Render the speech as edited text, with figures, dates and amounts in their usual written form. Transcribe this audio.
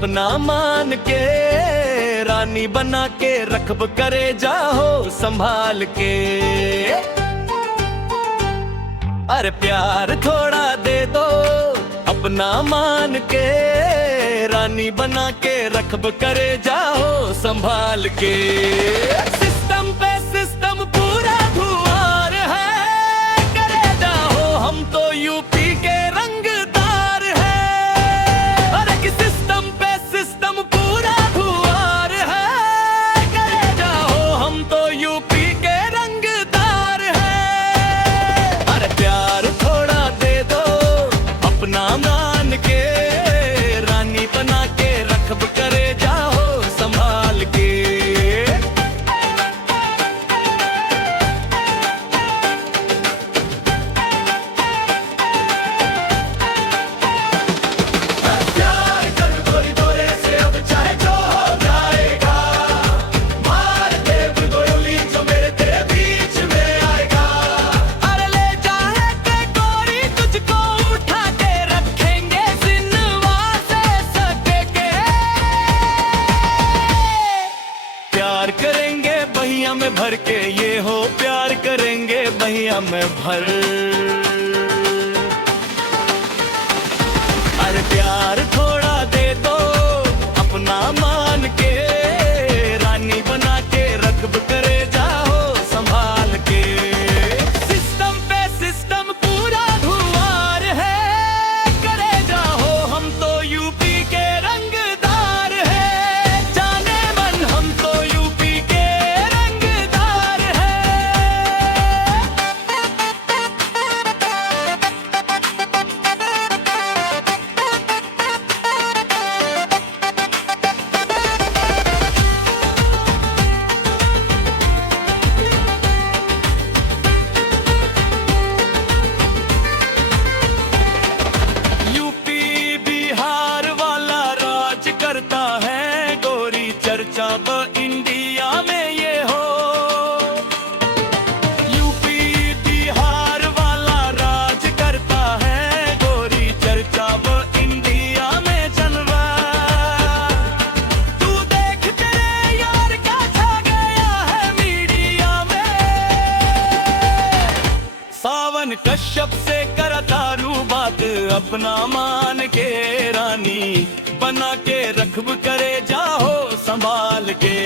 अपना मान के, रानी बना के रखब करे जाहो संभाल के। अरे प्यार थोड़ा दे दो, अपना मान के, रानी बना के रखब करे जाओ संभाल के। सिस्टम पे सिस्टम पूरा धुआर है, करे जाओ हम तो यूपी के रंगदार है। अरे कि सिस्टम पे सिस्टम पूरा धुआर है, करे जाओ हम तो यूपी के रंगदार है। अरे प्यार थोड़ा दे दो, अपना मान के, रानी बना के रखब करे जाओ संभाल के। प्यार कर गोरी तोरे से अब चाहे जो हो जाएगा, मार दे गोली जो मेरे तेरे बीच में आएगा। अरे ले जाए के गोरी तुझको उठा के रखेंगे सिनवा से सके के। प्यार करेंगे बहिया में भर के, ये हो प्यार करेंगे बहिया में भर। अरे प्यार थोड़ा दे दो, अपना मान के, रानी बना के रखब करे जाओ संभाल के। सिस्टम पे सिस्टम पूरा धुआर है, करे जाओ हम तो यूपी के रंगदार है। जाने मन हम तो यूपी के रंगदार है। यूपी बिहार वाला राज करता है गोरी, चर्चा तो इंडिया में ये हो। यूपी बिहार वाला राज करता है गोरी, चर्चा वो इंडिया में चलवा। तू देख तेरे यार का छा गया है मीडिया में। सावन कश्यप से कर तारू बात, अपना मान के, रानी बना के रखब करे जाओ संभाल के।